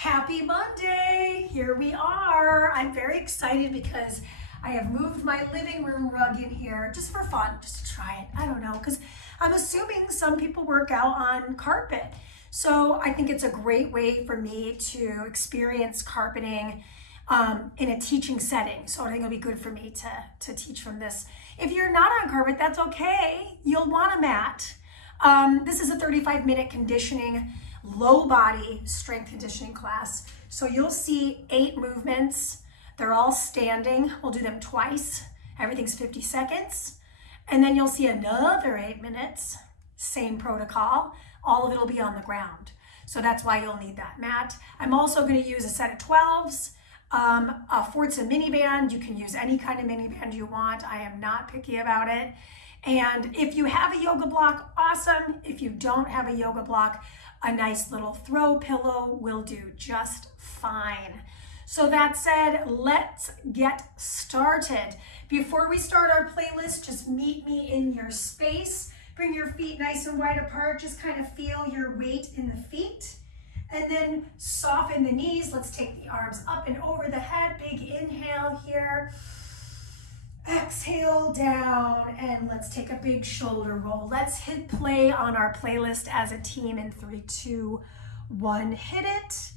Happy Monday! Here we are. I'm very excited because I have moved my living room rug in here just for fun, just to try it. I don't know, because I'm assuming some people work out on carpet. So I think it's a great way for me to experience carpeting in a teaching setting. So I think it'll be good for me to teach from this. If you're not on carpet, that's okay. You'll want a mat. This is a 35-minute conditioning, low body strength conditioning class. So you'll see 8 movements. They're all standing. We'll do them twice. Everything's 50 seconds. And then you'll see another 8 minutes, same protocol. All of it will be on the ground. So that's why you'll need that mat. I'm also going to use a set of 12s, a Forza mini band. You can use any kind of mini band you want. I am not picky about it. And if you have a yoga block, awesome. If you don't have a yoga block, a nice little throw pillow will do just fine. So that said, let's get started. Before we start our playlist, just meet me in your space. Bring your feet nice and wide apart. Just kind of feel your weight in the feet. And then soften the knees. Let's take the arms up and over the head. Big inhale here. Exhale down, and let's take a big shoulder roll. Let's hit play on our playlist as a team in 3, 2, 1. Hit it.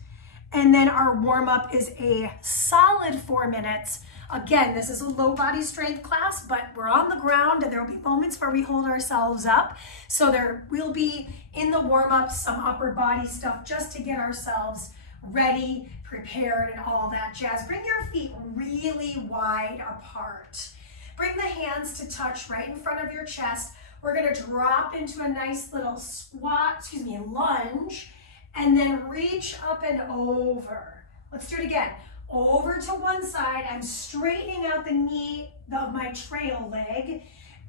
And then our warm-up is a solid 4 minutes. Again, this is a low body strength class, but we're on the ground and there will be moments where we hold ourselves up. So there will be in the warm-up some upper body stuff just to get ourselves ready, prepared, and all that jazz. Bring your feet really wide apart. Bring the hands to touch right in front of your chest. We're gonna drop into a nice little lunge, and then reach up and over. Let's do it again. Over to one side. I'm straightening out the knee of my trail leg,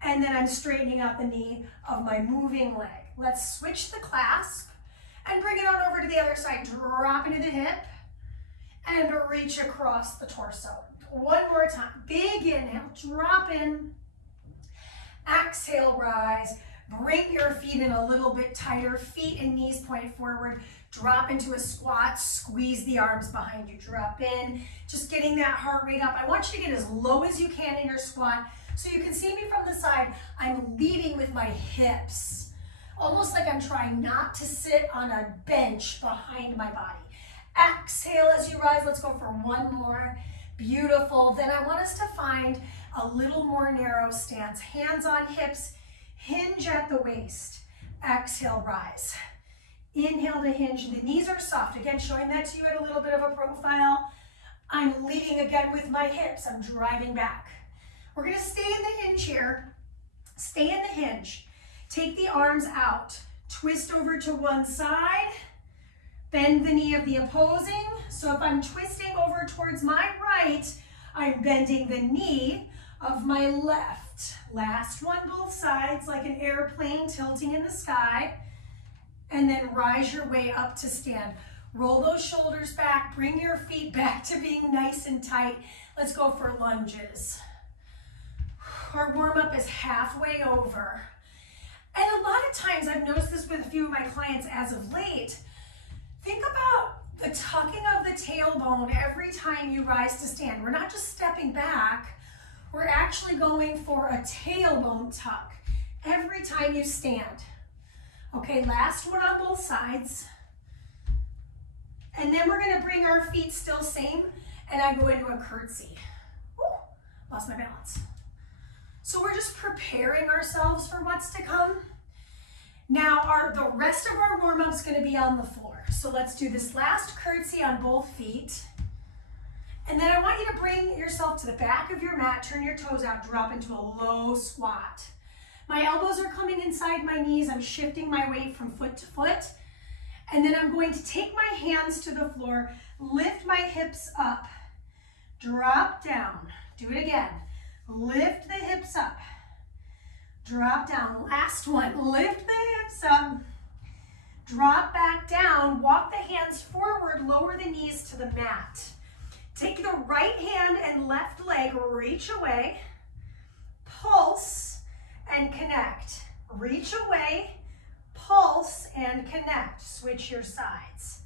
and then I'm straightening out the knee of my moving leg. Let's switch the clasp and bring it on over to the other side. Drop into the hip and reach across the torso. One more time. Big inhale, drop in. Exhale, rise. Bring your feet in a little bit tighter. Feet and knees point forward. Drop into a squat. Squeeze the arms behind you. Drop in. Just getting that heart rate up. I want you to get as low as you can in your squat so you can see me from the side. I'm leading with my hips. Almost like I'm trying not to sit on a bench behind my body. Exhale as you rise. Let's go for one more. Beautiful. Then I want us to find a little more narrow stance. Hands on hips. Hinge at the waist. Exhale, rise. Inhale to hinge. The knees are soft. Again, showing that to you at a little bit of a profile. I'm leading again with my hips. I'm driving back. We're going to stay in the hinge here. Stay in the hinge. Take the arms out. Twist over to one side. Bend the knee of the opposing. So if I'm twisting over towards my right, I'm bending the knee of my left. Last one, both sides, like an airplane tilting in the sky. And then rise your way up to stand. Roll those shoulders back. Bring your feet back to being nice and tight. Let's go for lunges. Our warm-up is halfway over. And a lot of times, I've noticed this with a few of my clients as of late, think about the tucking of the tailbone every time you rise to stand. We're not just stepping back, we're actually going for a tailbone tuck every time you stand. Okay, last one on both sides. And then we're gonna bring our feet still same, and I go into a curtsy. Ooh, lost my balance. So we're just preparing ourselves for what's to come. Now the rest of our warm-up is going to be on the floor. So let's do this last curtsy on both feet. And then I want you to bring yourself to the back of your mat, turn your toes out, drop into a low squat. My elbows are coming inside my knees. I'm shifting my weight from foot to foot. And then I'm going to take my hands to the floor, lift my hips up, drop down. Do it again. Lift the hips up. Drop down. Last one. Lift the hips up. Drop back down. Walk the hands forward. Lower the knees to the mat. Take the right hand and left leg. Reach away. Pulse and connect. Reach away. Pulse and connect. Switch your sides.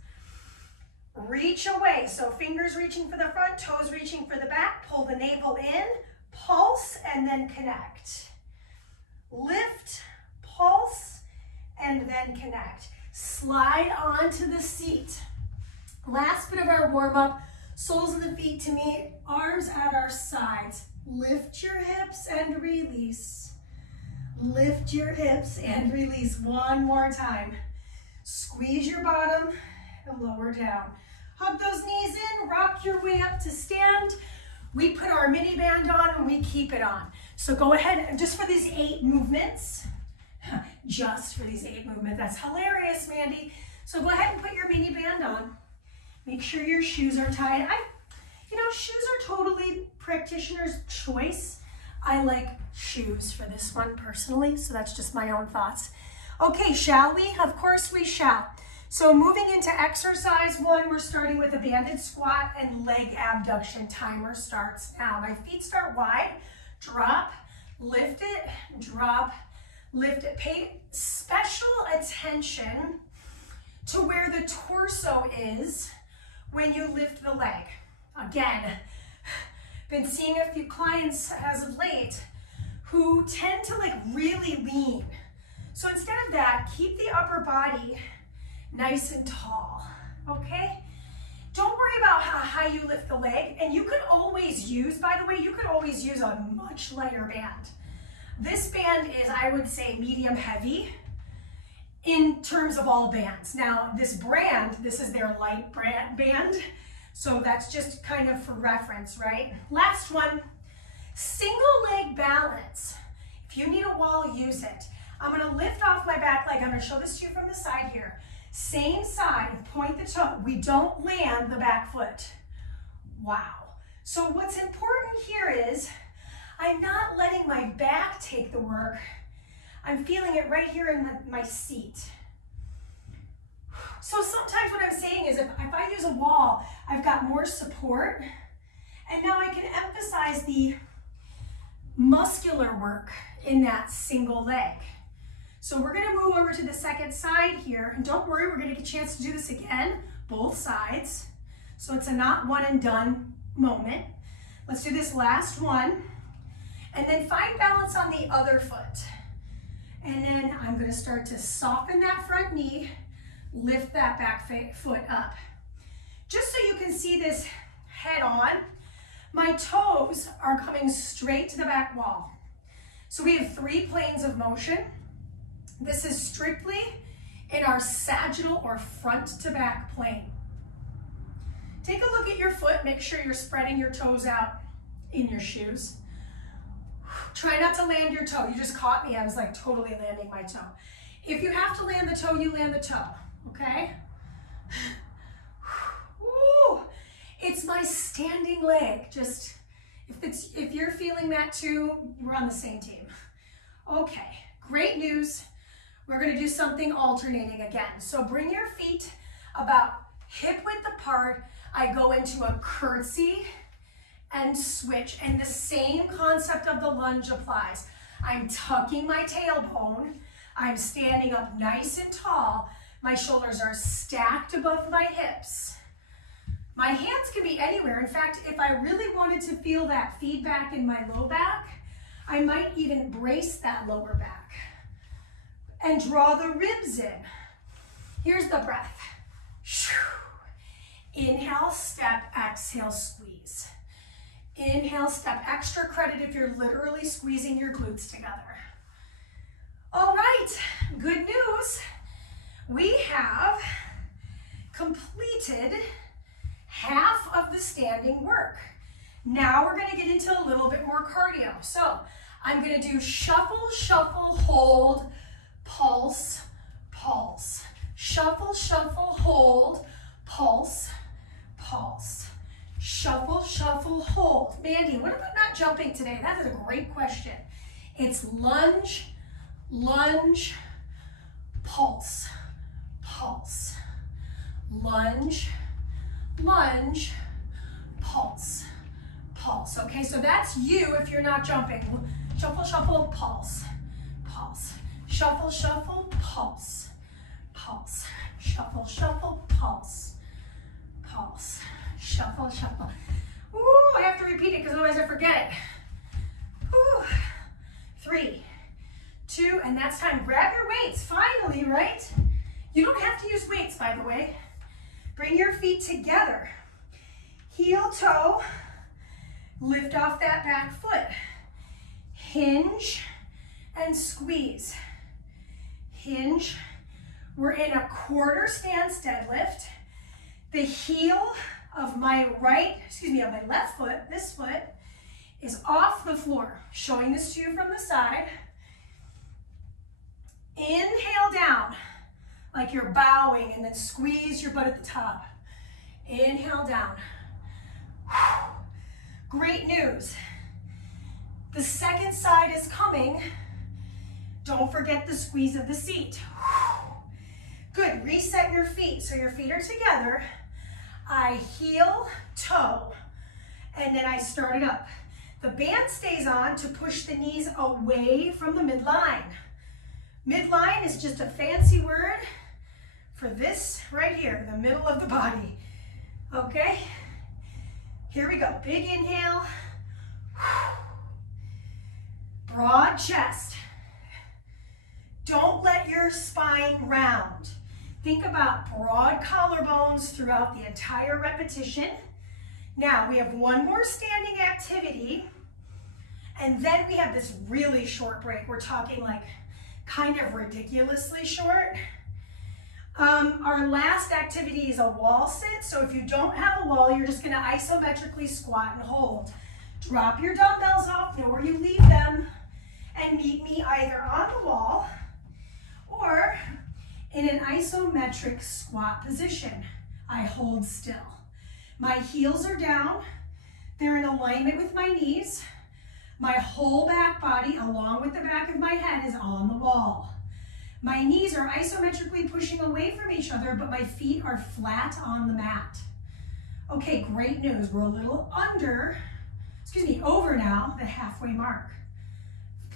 reach away. So fingers reaching for the front, toes reaching for the back. Pull the navel in, pulse, and then connect. Lift, pulse, and then connect. Slide onto the seat. Last bit of our warm-up, soles of the feet to meet, arms at our sides. Lift your hips and release. Lift your hips and release. One more time. Squeeze your bottom and lower down. Hug those knees in, rock your way up to stand. We put our mini band on and we keep it on. So go ahead and just for these 8 movements, just for these 8 movements, that's hilarious, Mandee. So go ahead and put your mini band on. Make sure your shoes are tied. Shoes are totally practitioner's choice. I like shoes for this one personally, so that's just my own thoughts. Okay, shall we? Of course we shall. So moving into exercise 1, we're starting with a banded squat and leg abduction. Timer starts now. My feet start wide, drop, lift it, drop, lift it. Pay special attention to where the torso is when you lift the leg. Again, been seeing a few clients as of late who tend to really lean. So instead of that, keep the upper body nice and tall, okay? Don't worry about how high you lift the leg. And you could always use, by the way, you could always use a much lighter band. This band is, I would say, medium heavy in terms of all bands. Now, this brand, this is their light band. So that's just kind of for reference, right? Last one, single leg balance. If you need a wall, use it. I'm gonna lift off my back leg. I'm gonna show this to you from the side here. Same side, point the toe. We don't land the back foot. Wow. So what's important here is I'm not letting my back take the work. I'm feeling it right here in my seat. So sometimes what I'm saying is if I use a wall, I've got more support, and now I can emphasize the muscular work in that single leg. So we're gonna move over to the second side here, and don't worry, we're gonna get a chance to do this again, both sides. So it's a not one and done moment. Let's do this last one, and then find balance on the other foot. And then I'm gonna start to soften that front knee, lift that back foot up. Just so you can see this head on, my toes are coming straight to the back wall. So we have 3 planes of motion. This is strictly in our sagittal or front to back plane. Take a look at your foot, make sure you're spreading your toes out in your shoes. Try not to land your toe. You just caught me, I was totally landing my toe. If you have to land the toe, you land the toe. Okay? Ooh, it's my standing leg. Just, if you're feeling that too, we're on the same team. Okay, great news. We're gonna do something alternating again. So bring your feet about hip width apart. I go into a curtsy and switch, and the same concept of the lunge applies. I'm tucking my tailbone. I'm standing up nice and tall. My shoulders are stacked above my hips. My hands can be anywhere. In fact, if I really wanted to feel that feedback in my low back, I might even brace that lower back and draw the ribs in. Here's the breath. Inhale, step, exhale, squeeze. Inhale, step. Extra credit if you're literally squeezing your glutes together. All right, good news. We have completed half of the standing work. Now we're gonna get into a little bit more cardio. So I'm gonna do shuffle, shuffle, hold, pulse, pulse. Shuffle, shuffle, hold, pulse, pulse. Shuffle, shuffle, hold. Mandee, what about not jumping today? That is a great question. It's lunge, lunge, pulse, pulse. Lunge, lunge, pulse, pulse. Okay, so that's you if you're not jumping. Shuffle, shuffle, pulse, pulse. Shuffle, shuffle, pulse, pulse. Shuffle, shuffle, pulse, pulse. pulse. Shuffle, shuffle. Ooh, I have to repeat it because otherwise I forget it. Ooh. 3, 2, and that's time. Grab your weights, finally, right? You don't have to use weights, by the way. Bring your feet together. Heel toe, lift off that back foot. Hinge and squeeze. Hinge. We're in a quarter stance deadlift. The heel of my of my left foot, this foot, is off the floor. Showing this to you from the side. Inhale down, like you're bowing, and then squeeze your butt at the top. Inhale down. Great news. The second side is coming. Don't forget the squeeze of the seat. Good, reset your feet. So your feet are together. I heel, toe, and then I start it up. The band stays on to push the knees away from the midline. Midline is just a fancy word for this right here, the middle of the body. Okay? Here we go. Big inhale. Broad chest. Don't let your spine round. Think about broad collarbones throughout the entire repetition. Now, we have one more standing activity, and then we have this really short break. We're talking like kind of ridiculously short. Our last activity is a wall sit. So if you don't have a wall, you're just gonna isometrically squat and hold. Drop your dumbbells off, know where you leave them, and meet me either on the wall or in an isometric squat position. I hold still. My heels are down. They're in alignment with my knees. My whole back body, along with the back of my head, is on the wall. My knees are isometrically pushing away from each other, but my feet are flat on the mat. Okay, great news. We're a little over now the halfway mark.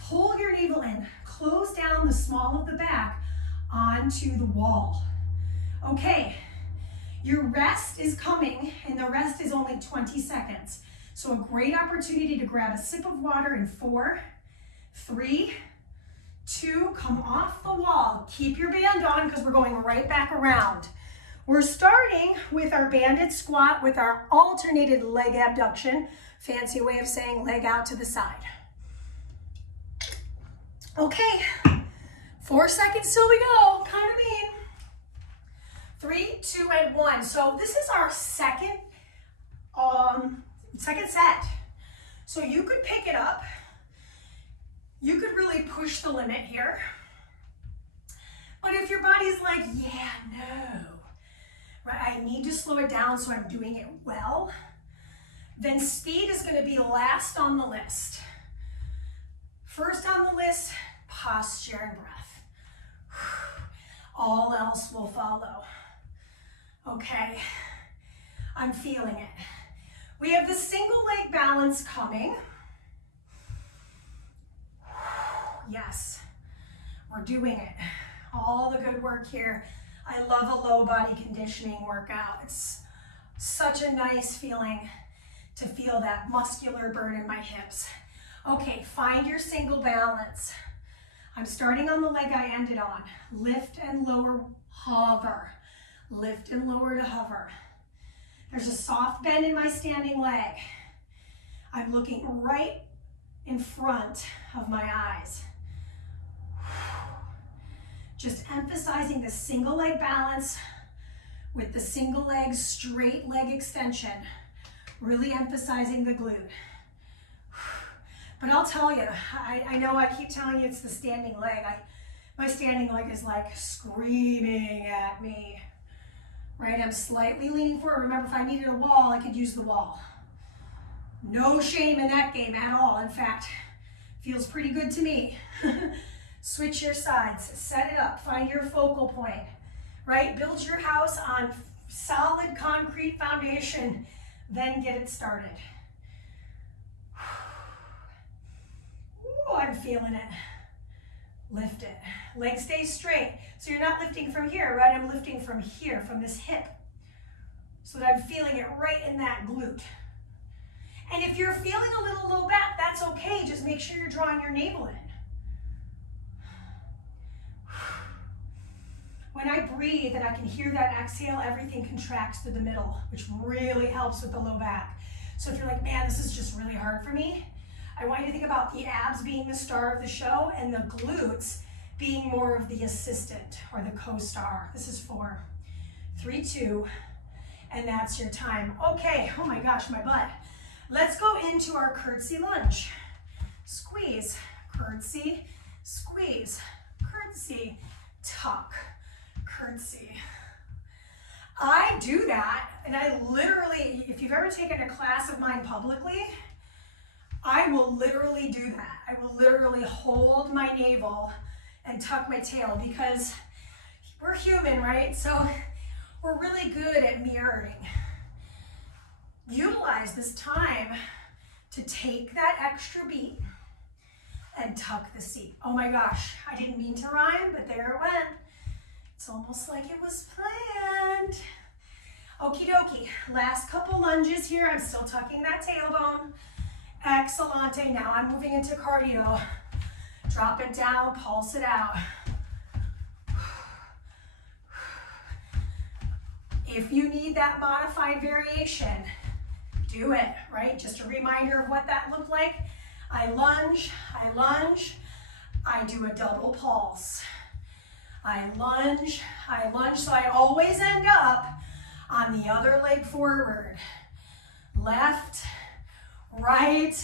Pull your navel in. Close down the small of the back onto the wall. Okay, your rest is coming, and the rest is only 20 seconds. So a great opportunity to grab a sip of water in 4, 3, 2, come off the wall. Keep your band on because we're going right back around. We're starting with our banded squat with our alternated leg abduction. Fancy way of saying leg out to the side. Okay, 4 seconds till we go, kind of mean. 3, 2, and 1. So this is our second set. So you could pick it up. You could really push the limit here. But if your body's like, yeah, no, right, I need to slow it down so I'm doing it well, then speed is going to be last on the list. First on the list, posture and breath. All else will follow. Okay, I'm feeling it. We have the single leg balance coming. Yes, we're doing it. All the good work here. I love a low body conditioning workout. It's such a nice feeling to feel that muscular burn in my hips. Okay, find your single balance. I'm starting on the leg I ended on. Lift and lower, hover. Lift and lower to hover. There's a soft bend in my standing leg. I'm looking right in front of my eyes. Just emphasizing the single leg balance with the single leg straight leg extension. Really emphasizing the glute. But I'll tell you, I know I keep telling you it's the standing leg. My standing leg is like screaming at me. Right, I'm slightly leaning forward. Remember, if I needed a wall, I could use the wall. No shame in that game at all. In fact, feels pretty good to me. Switch your sides, set it up, find your focal point, right? Build your house on solid concrete foundation, then get it started. Ooh, I'm feeling it. Lift it. Leg stays straight. So you're not lifting from here, right? I'm lifting from here, from this hip. so that I'm feeling it right in that glute. And if you're feeling a little low back, that's okay. Just make sure you're drawing your navel in. When I breathe and I can hear that exhale, everything contracts through the middle, which really helps with the low back. So if you're like, man, this is just really hard for me, I want you to think about the abs being the star of the show and the glutes being more of the assistant or the co-star. This is 4, 3, 2, and that's your time. Okay, oh my gosh, my butt. Let's go into our curtsy lunge. Squeeze, curtsy, squeeze, curtsy, tuck, curtsy. I do that, and I literally, if you've ever taken a class of mine publicly, I will literally do that. I will literally hold my navel and tuck my tail because we're human, right? So we're really good at mirroring. Utilize this time to take that extra beat and tuck the seat. Oh my gosh, I didn't mean to rhyme, but there it went. It's almost like it was planned. Okie dokie, last couple lunges here. I'm still tucking that tailbone. Excellente. Now I'm moving into cardio. Drop it down, pulse it out. If you need that modified variation, do it, right? Just a reminder of what that looked like. I lunge, I do a double pulse. I lunge, so I always end up on the other leg forward. Left, right,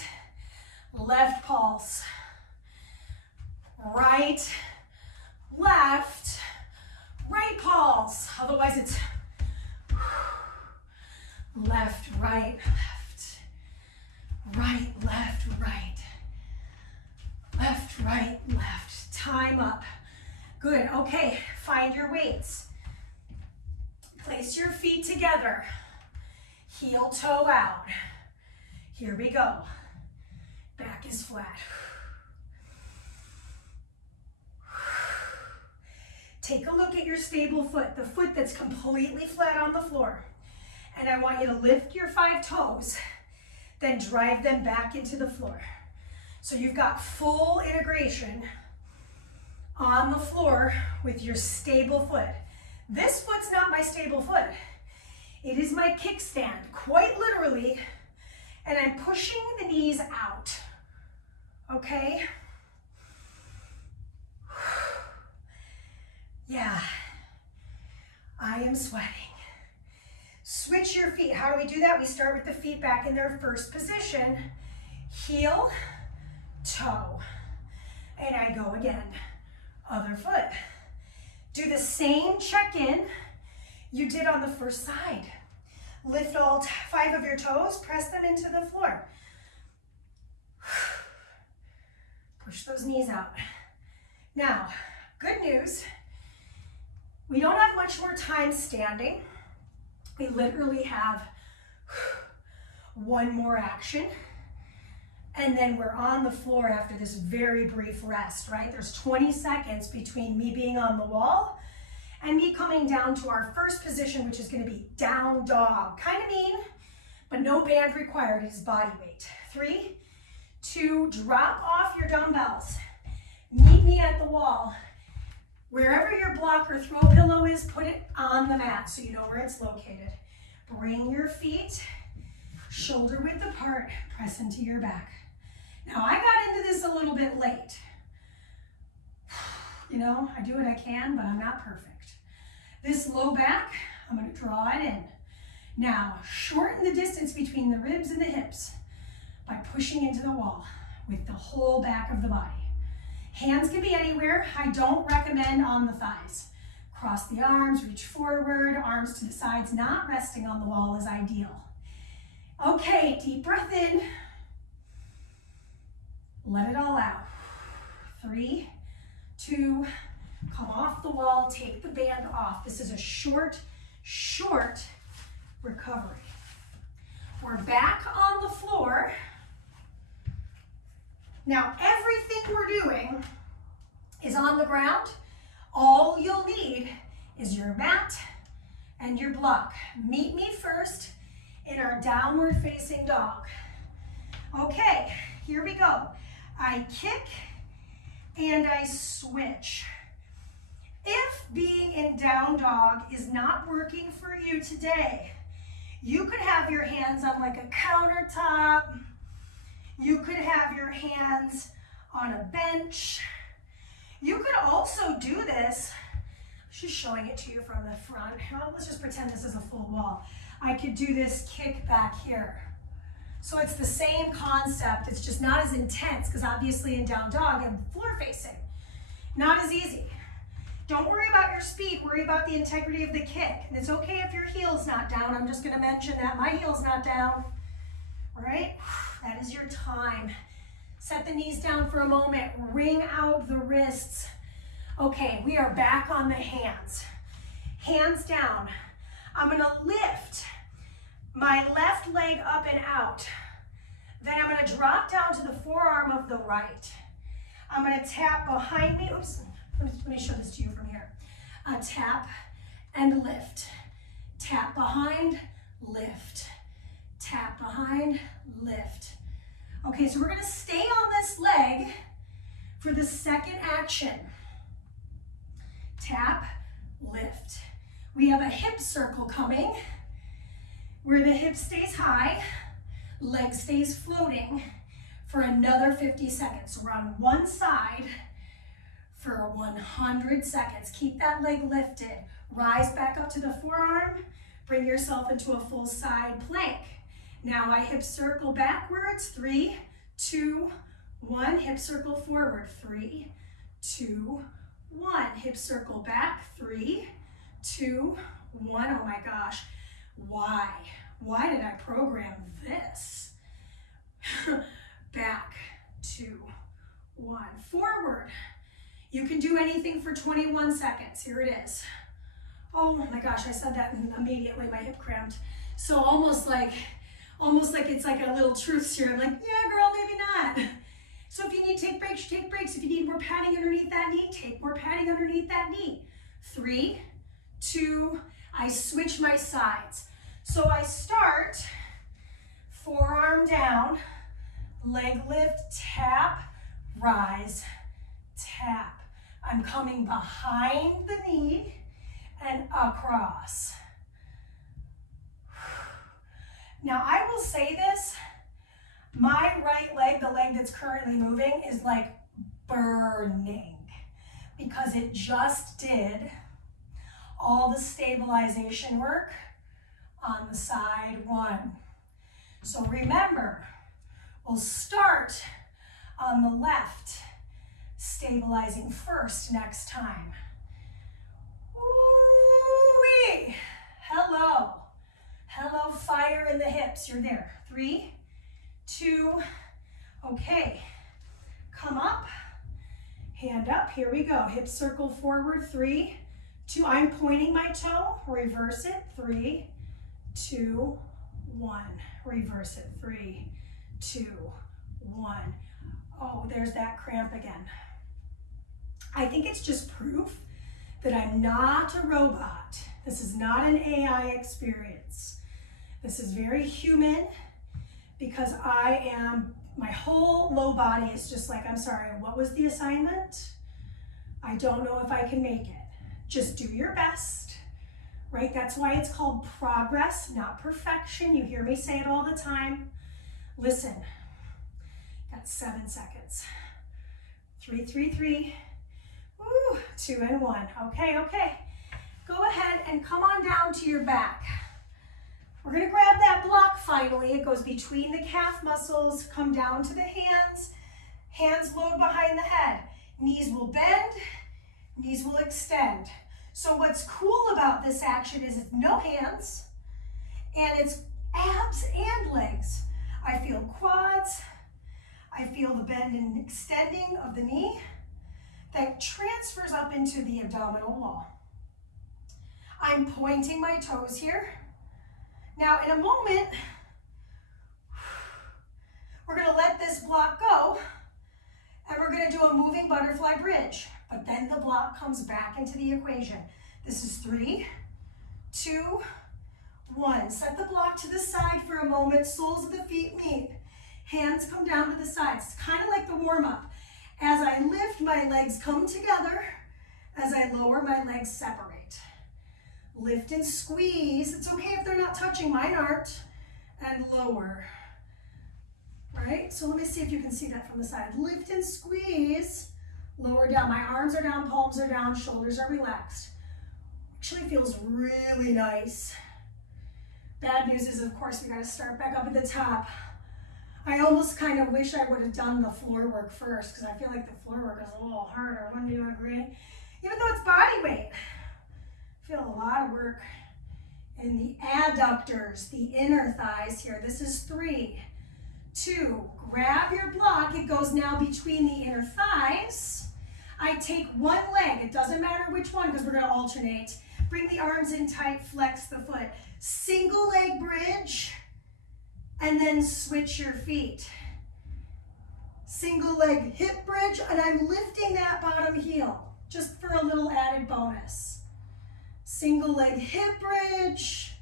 left pulse. Right, left, right pulse. Otherwise it's left, right, left, right, left, right, left, right, left. Time up. Good, okay, find your weights. Place your feet together. Heel toe out. Here we go. Back is flat. Take a look at your stable foot, the foot that's completely flat on the floor. And I want you to lift your 5 toes, then drive them back into the floor. So you've got full integration on the floor with your stable foot. This foot's not my stable foot. It is my kickstand, quite literally, and I'm pushing the knees out, okay? Yeah, I am sweating. Switch your feet. How do we do that? We start with the feet back in their first position. Heel, toe, and I go again. Other foot. Do the same check-in you did on the first side. Lift all 5 of your toes, press them into the floor. Push those knees out. Now, good news. We don't have much more time standing. We literally have 1 more action. And then we're on the floor after this very brief rest, right? There's 20 seconds between me being on the wall and me coming down to our first position, which is gonna be down dog. Kind of mean, but no band required. It is body weight. 3, 2, drop off your dumbbells. Meet me at the wall. Wherever your block or throw pillow is, put it on the mat so you know where it's located. Bring your feet shoulder width apart, press into your back. Now I got into this a little bit late. You know, I do what I can, but I'm not perfect. This low back, I'm gonna draw it in. Now, shorten the distance between the ribs and the hips by pushing into the wall with the whole back of the body. Hands can be anywhere. I don't recommend on the thighs. Cross the arms, reach forward, arms to the sides, not resting on the wall is ideal. Okay, deep breath in. Let it all out. 3, 2, come off the wall, take the band off. This is a short recovery. We're back on the floor. Now, everything we're doing is on the ground. All you'll need is your mat, and your block. Meet me first in our downward facing dog. Okay, here we go. I kick and I switch. If being in down dog is not working for you today, you could have your hands on like a countertop. You could have your hands on a bench. You could also do this, just showing it to you from the front. Let's just pretend this is a full wall. I could do this kick back here. So it's the same concept, it's just not as intense because obviously in down dog I'm floor facing. Not as easy. Don't worry about your speed, worry about the integrity of the kick. And it's okay if your heel's not down. I'm just gonna mention that my heel's not down. All right, that is your time. Set the knees down for a moment, wring out the wrists. Okay, we are back on the hands. Hands down. I'm gonna lift my left leg up and out. Then I'm gonna drop down to the forearm of the right. I'm gonna tap behind me. Oops, let me show this to you from here. Tap and lift. Tap behind, lift. Tap behind, lift. Okay, so we're gonna stay on this leg for the second action. Tap, lift. We have a hip circle coming where the hip stays high, leg stays floating for another 50 seconds. So we're on one side for 100 seconds. Keep that leg lifted. Rise back up to the forearm. Bring yourself into a full side plank. Now I hip circle backwards. 3, 2, 1. Hip circle forward. 3, 2, 1. Hip circle back. 3, 2, 1. Oh my gosh. Why? Why did I program this? Back, 2, 1. Forward. You can do anything for 21 seconds. Here it is. Oh my gosh, I said that and immediately my hip cramped. So almost like it's like a little truth serum. Like, yeah, girl, maybe not. So if you need to take breaks, you take breaks. If you need more padding underneath that knee, take more padding underneath that knee. 3, 2, I switch my sides. So I start, forearm down, leg lift, tap, rise, tap. I'm coming behind the knee and across. Now I will say this, my right leg, the leg that's currently moving, is like burning because it just did all the stabilization work on the side 1. So remember, we'll start on the left, stabilizing first next time. Ooh-wee. Hello. Hello, fire in the hips. You're there. 3, 2, okay. Come up, hand up. Here we go. Hip circle forward. 3, 2. I'm pointing my toe. Reverse it. 3, 2, 1. Reverse it. 3, 2, 1. Oh, there's that cramp again. I think it's just proof that I'm not a robot. This is not an AI experience. This is very human because my whole low body is just like, I'm sorry, what was the assignment? I don't know if I can make it. Just do your best, right? That's why it's called progress, not perfection. You hear me say it all the time. Listen, got 7 seconds. 3, 3, 3. Woo, 2 and 1. Okay, okay. Go ahead and come on down to your back. We're gonna grab that block finally. It goes between the calf muscles, come down to the hands. Hands load behind the head. Knees will bend, knees will extend. So what's cool about this action is it's no hands, and it's abs and legs. I feel quads, I feel the bend and extending of the knee that transfers up into the abdominal wall. I'm pointing my toes here. Now in a moment, we're gonna let this block go and we're gonna do a moving butterfly bridge, but then the block comes back into the equation. This is 3, 2, 1. Set the block to the side for a moment. Soles of the feet meet. Hands come down to the sides. It's kind of like the warm-up. As I lift, my legs come together. As I lower, my legs separate. Lift and squeeze. It's okay if they're not touching. Mine aren't. And lower. Right? So let me see if you can see that from the side. Lift and squeeze. Lower down. My arms are down, palms are down, shoulders are relaxed. Actually feels really nice. Bad news is, of course, we got to start back up at the top. I almost kind of wish I would have done the floor work first, because I feel like the floor work is a little harder. Wouldn't you agree? Even though it's body weight. I feel a lot of work in the adductors, the inner thighs here. This is 3, 2. Grab your block. It goes now between the inner thighs. I take one leg. It doesn't matter which one, because we're going to alternate. Bring the arms in tight, flex the foot. Single leg bridge, and then switch your feet. Single leg hip bridge, and I'm lifting that bottom heel, just for a little added bonus. Single leg hip bridge.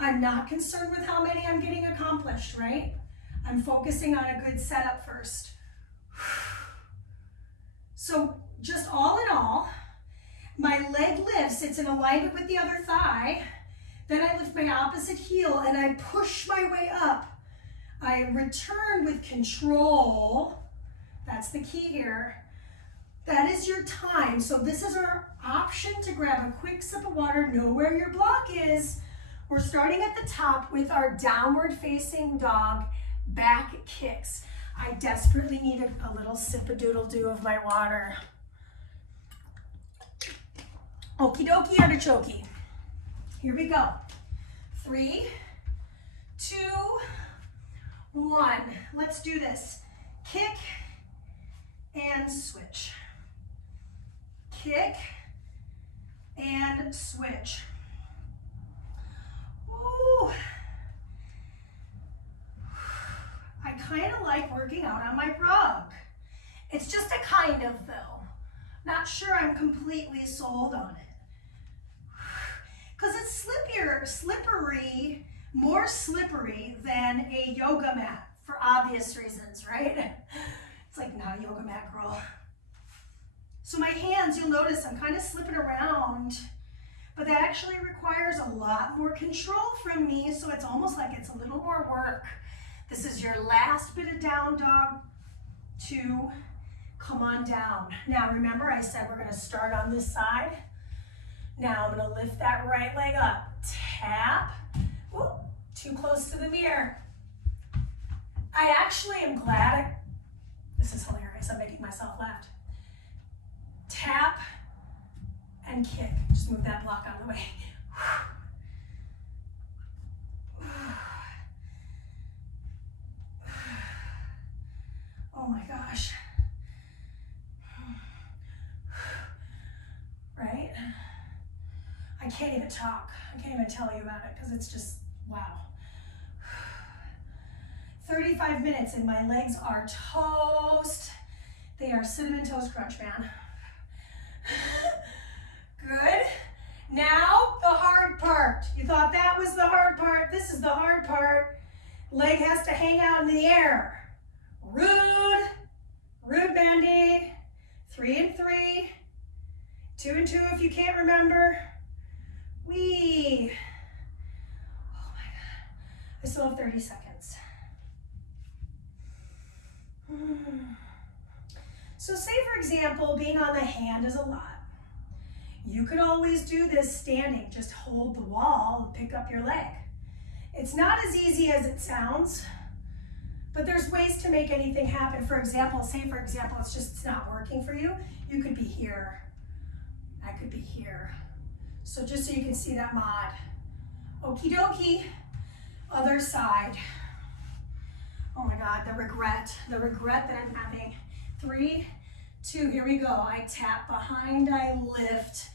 I'm not concerned with how many I'm getting accomplished, right? I'm focusing on a good setup first. So just all in all, my leg lifts, it's in alignment with the other thigh. Then I lift my opposite heel and I push my way up. I return with control. That's the key here. That is your time. So this is our option to grab a quick sip of water, know where your block is. We're starting at the top with our downward facing dog back kicks. I desperately need a little sip-a-doodle-doo of my water. Okie dokie artichoke. Here we go. 3, 2, 1. Let's do this. Kick and switch. Kick and switch. Ooh. I kind of like working out on my rug. It's just a kind of though. Not sure I'm completely sold on it. Because it's slippery, more slippery than a yoga mat for obvious reasons, right? It's like not a yoga mat, girl. So my hands, you'll notice I'm kind of slipping around, but that actually requires a lot more control from me, so it's almost like it's a little more work. This is your last bit of down dog 2. Come on down. Now remember I said we're going to start on this side. Now I'm going to lift that right leg up. Tap. Ooh, too close to the mirror. I actually am glad. This is hilarious. I'm making myself laugh. Tap and kick. Just move that block out of the way. Oh my gosh. Right? I can't even talk. I can't even tell you about it because it's just, wow. 35 minutes and my legs are toast. They are cinnamon toast crunch, man. Good. Now the hard part. You thought that was the hard part. This is the hard part. Leg has to hang out in the air. Rude. Rude, Mandee. 3 and 3. 2 and 2 if you can't remember. Wee. Oh my God. I still have 30 seconds. So say for example, being on the hand is a lot. You could always do this standing. Just hold the wall and pick up your leg. It's not as easy as it sounds, but there's ways to make anything happen. For example, say for example, it's not working for you. You could be here. I could be here. So just so you can see that mod. Okie dokie. Other side. Oh my God, the regret that I'm having. 3, 2, here we go. I tap behind, I lift.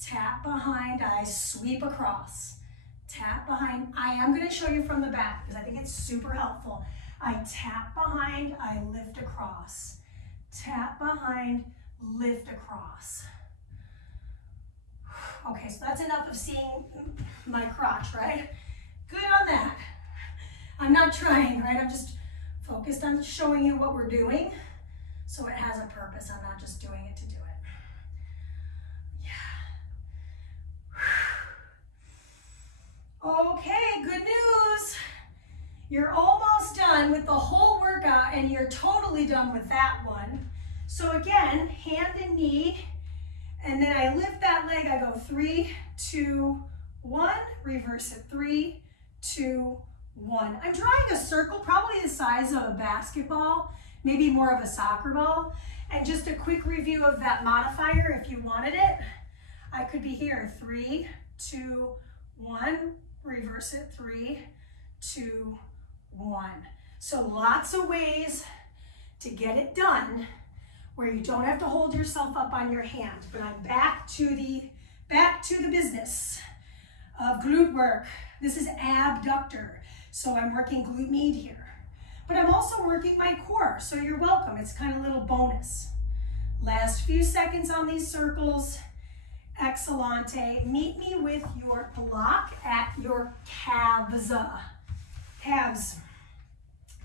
Tap behind, I sweep across. Tap behind. I am going to show you from the back because I think it's super helpful. I tap behind, I lift across. Tap behind, lift across. Okay, so that's enough of seeing my crotch, right? Good on that. I'm not trying, right? I'm just focused on showing you what we're doing so it has a purpose. I'm not just doing it to do it. Yeah. Okay, good news. You're almost done with the whole workout and you're totally done with that one. So again, hand and knee, and then I lift that leg. I go 3, 2, 1, reverse it, 3, 2, 1. I'm drawing a circle, probably the size of a basketball, maybe more of a soccer ball. And just a quick review of that modifier if you wanted it. I could be here, 3, 2, 1, reverse it, 3, 2, 1. So lots of ways to get it done where you don't have to hold yourself up on your hand. But I'm back to the business of glute work. This is abductor. So I'm working glute med here. But I'm also working my core, so you're welcome. It's kind of a little bonus. Last few seconds on these circles. Excellente. Meet me with your block at your calves. Calves.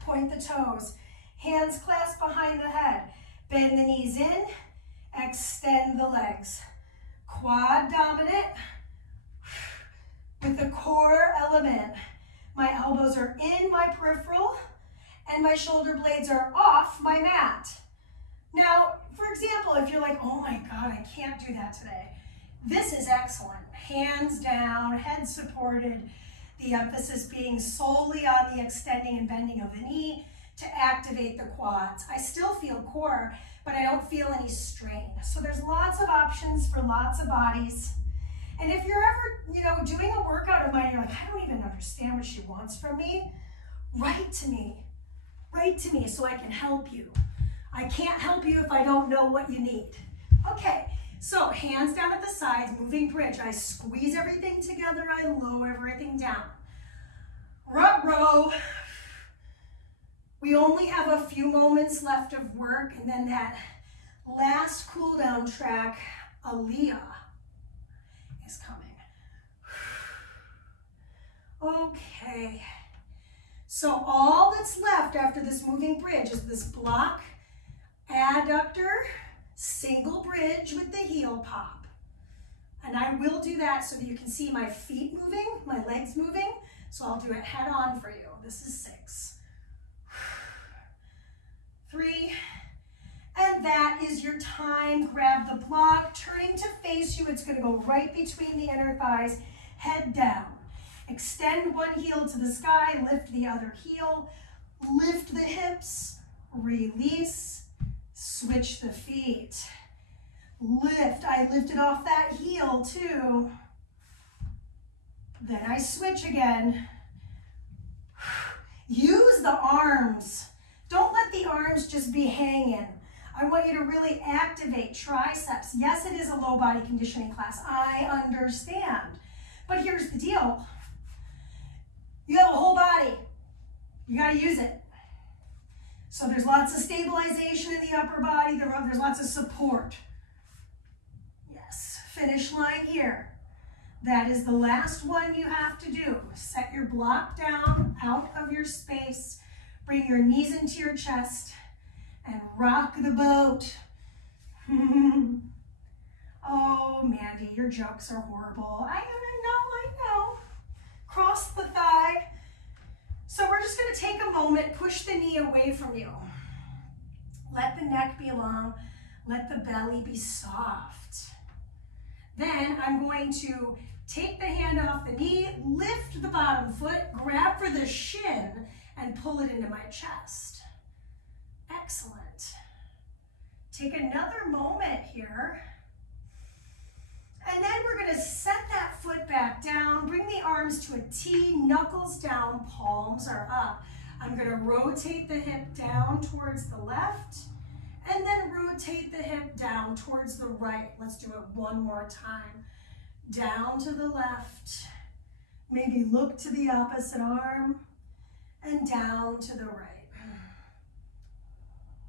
Point the toes. Hands clasped behind the head. Bend the knees in. Extend the legs. Quad dominant with the core element. My elbows are in my peripheral and my shoulder blades are off my mat. Now, for example, if you're like, oh my God, I can't do that today. This is excellent. Hands down, head supported, the emphasis being solely on the extending and bending of the knee to activate the quads. I still feel core, but I don't feel any strain. So there's lots of options for lots of bodies. And if you're ever, doing a workout of mine, you're like, I don't even understand what she wants from me, write to me. Write to me so I can help you. I can't help you if I don't know what you need. Okay, so hands down at the sides, moving bridge. I squeeze everything together, I lower everything down. Rut row. We only have a few moments left of work, and then that last cool down track, Aliyah, is coming. Okay, so all that's left after this moving bridge is this block, adductor, single bridge with the heel pop. And I will do that so that you can see my feet moving, my legs moving. So I'll do it head on for you. This is 6, 3, and that is your time. Grab the block, turning to face you. It's going to go right between the inner thighs, head down. Extend one heel to the sky, lift the other heel, lift the hips, release, switch the feet. Lift, I lifted off that heel too. Then I switch again. Use the arms. Don't let the arms just be hanging. I want you to really activate triceps. Yes, it is a low body conditioning class. I understand. But here's the deal. You have a whole body. You got to use it. So there's lots of stabilization in the upper body. There's lots of support. Yes, finish line here. That is the last one you have to do. Set your block down out of your space. Bring your knees into your chest and rock the boat. Oh, Mandy, your jokes are horrible. I know. Cross the thigh. So we're just going to take a moment, push the knee away from you. Let the neck be long. Let the belly be soft. Then I'm going to take the hand off the knee, lift the bottom foot, grab for the shin, and pull it into my chest. Excellent. Take another moment here. And then we're going to set that foot back down, bring the arms to a T, knuckles down, palms are up. I'm going to rotate the hip down towards the left, and then rotate the hip down towards the right. Let's do it one more time. Down to the left, maybe look to the opposite arm, and down to the right.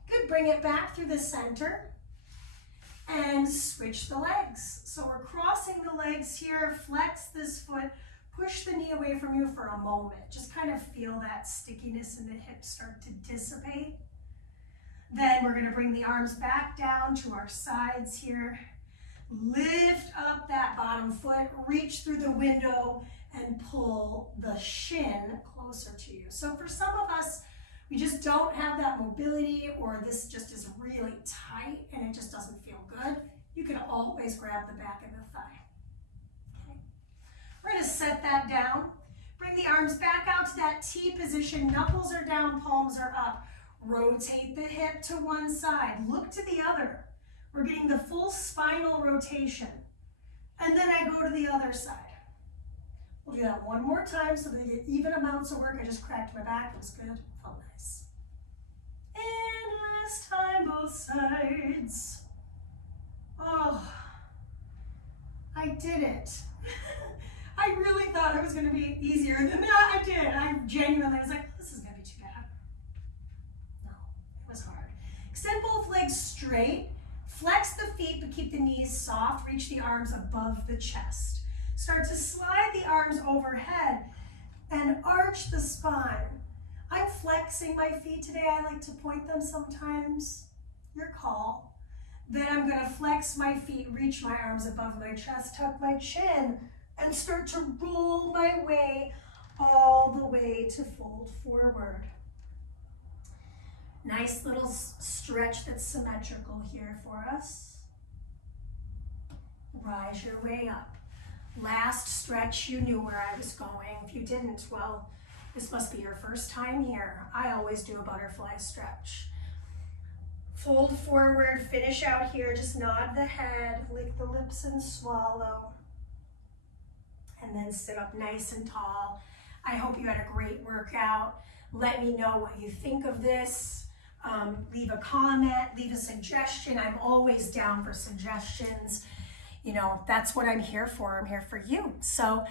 Good, bring it back through the center. and switch the legs. So we're crossing the legs here, flex this foot, push the knee away from you for a moment. Just kind of feel that stickiness in the hips start to dissipate. Then we're going to bring the arms back down to our sides here. Lift up that bottom foot, reach through the window, and pull the shin closer to you. So for some of us, we just don't have that mobility, or this just is really tight and it just doesn't feel good. You can always grab the back of the thigh. Okay. We're going to set that down. Bring the arms back out to that T position. Knuckles are down, palms are up. Rotate the hip to one side. Look to the other. We're getting the full spinal rotation. And then I go to the other side. We'll do that one more time so that you get even amounts of work. I just cracked my back. It was good. Felt nice. And last time, both sides. Oh, I did it. I really thought it was going to be easier than that. I did. I genuinely was like, this is going to be too bad. No, it was hard. Extend both legs straight. Flex the feet, but keep the knees soft. Reach the arms above the chest. Start to slide the arms overhead and arch the spine. I'm flexing my feet today. I like to point them sometimes. Your call. Then I'm going to flex my feet, reach my arms above my chest, tuck my chin, and start to roll my way all the way to fold forward. Nice little stretch that's symmetrical here for us. Rise your way up. Last stretch, you knew where I was going. If you didn't, well, this must be your first time here. I always do a butterfly stretch. Fold forward, finish out here, just nod the head, lick the lips and swallow. And then sit up nice and tall. I hope you had a great workout. Let me know what you think of this. Leave a comment, leave a suggestion. I'm always down for suggestions. You know, that's what I'm here for. I'm here for you. So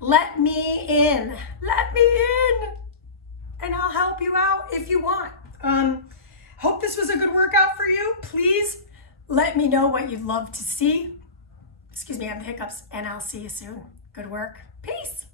let me in, and I'll help you out if you want. Hope this was a good workout for you. Please let me know what you'd love to see. Excuse me, I have the hiccups, and I'll see you soon. Good work. Peace.